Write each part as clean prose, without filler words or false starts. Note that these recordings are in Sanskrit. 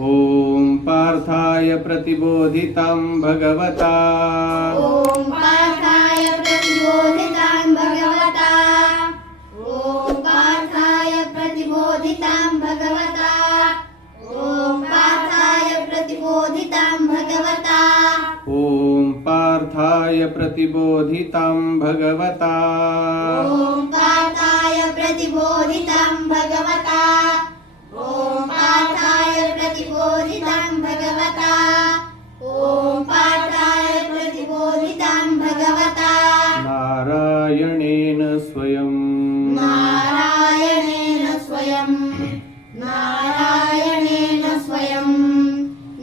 ॐ पार्थाय प्रतिबोधितं भगवता ॐ पार्थाय प्रतिबोधितं भगवता ॐ पार्थाय प्रतिबोधितं भगवता ॐ पार्थाय प्रतिबोधितं भगवता ॐ पार्थाय प्रतिबोधितं भगवता ॐ पार्थाय प्रतिबोधितं भगवता ॐ पार्थाय प्रतिबोधितं भगवता ॐ पार्थाय प्रतिबोधितं भगवता नारायणेन स्वयं नारायणेन स्वयं नारायणेन स्वयं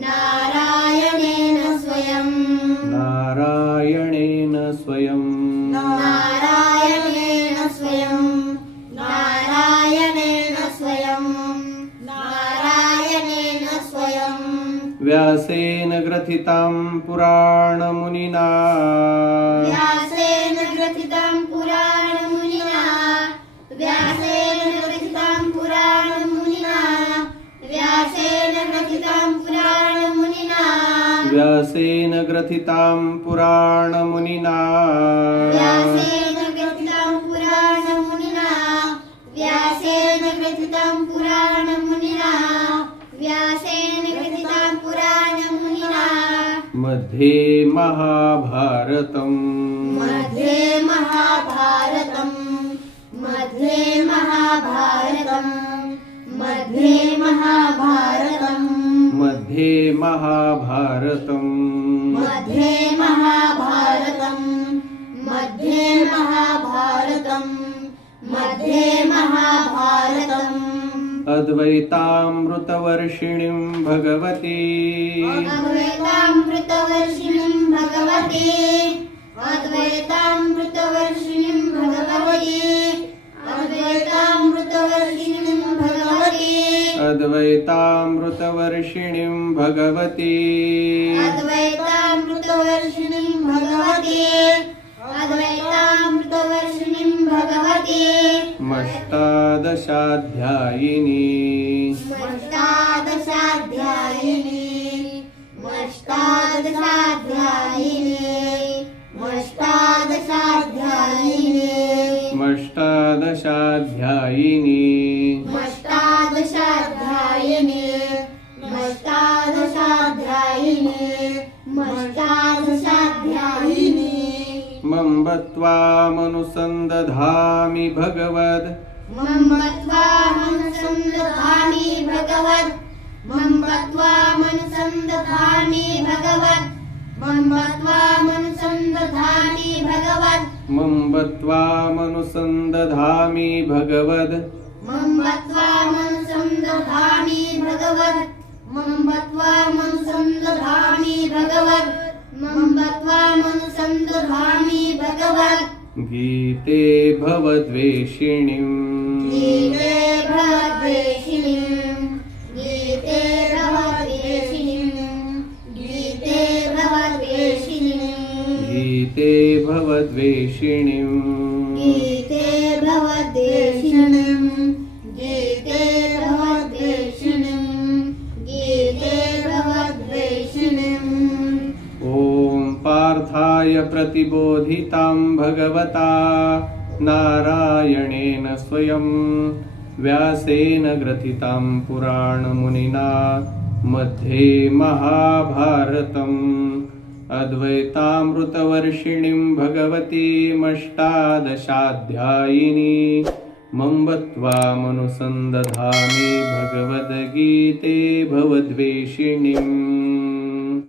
नारायणेन स्वयं नारायणेन स्वयं नारायणेन स्वयं नारायणेन स्वयं नारायणेन स्वयं व्यासेन ग्रथितं पुराणमुनिना व्यासेन ग्रथितं पुराणमुनिना व्यासेन ग्रथितं पुराणमुनिना व्यासेन ग्रथितं पुराणमुनिना व्यासेन ग्रथितं पुराणमुनिना व्यासेन ग्रथितं पुराणमुनिना व्यासेन ग्रथितं पुराणमुनिना व्यासेन ग्रथितं पुराणमुनिना मध्ये महाभारतम् मध्ये महाभारतं मध्ये महाभारतं मध्ये महाभारतं मध्ये महाभारतम् मध्ये महाभारतं मध्ये महाभारतं मध्ये महाभारतम् अद्वैतामृतवर्षिणीं भगवती अद्वैतामृतवर्षिणीं भगवती अद्वैतामृतवर्षिणीं भगवती अद्वैतामृतवर्षिणीं भगवती अद्वैतामृतवर्षिणीं भगवती अद्वैतामृतवर्षिणीं भगवती अद्वैतामृतवर्षिणीं भगवती मष्टादशाध्यायिनी मष्टादशाध्यायिनी मष्टादशाध्यायिनी मष्टादशाध्यायिनी मष्टादशाध्यायिनी मष्टादशाध्यायिनी मष्टादशाध्यायिनी मष्टादशाध्यायिनी मम्बत्वामनुसन्दधामि भगवद् मम्बत्वामनुसन्दधामि भगवद् मम्बत्वामनुसन्दधामि भगवद् मम्बत्वामनुसन्दधामि भगवद् मम्बत्वामनुसन्दधामि भगवद् मम्बत्वामनुसन्दधामि भगवद् मम्बत्वामनुसन्दधामि भगवद् मम्बत्वामनुसन्दधामि भगवद् गीते भवद्वेषिणीम् गीते भवद्वेषिणीं गीते भवद्वेषिणीं गीते भवद्वेषिणीं गीते भवद्वेषिणीम् गीते भवद्वेषिणीं गीते भवद्वेषिणीं गीते भवद्वेषिणीम् ॐ पार्थाय प्रतिबोधितं भगवता नारायणेन स्वयं व्यासेन ग्रथितं पुराणमुनिना मध्ये महाभारतम् अद्वैतामृतवर्षिणीं भगवतीमष्टादशाध्यायिनी मम्बत्वामनुसन्दधामि भगवद्गीते भवद्वेषिणीम्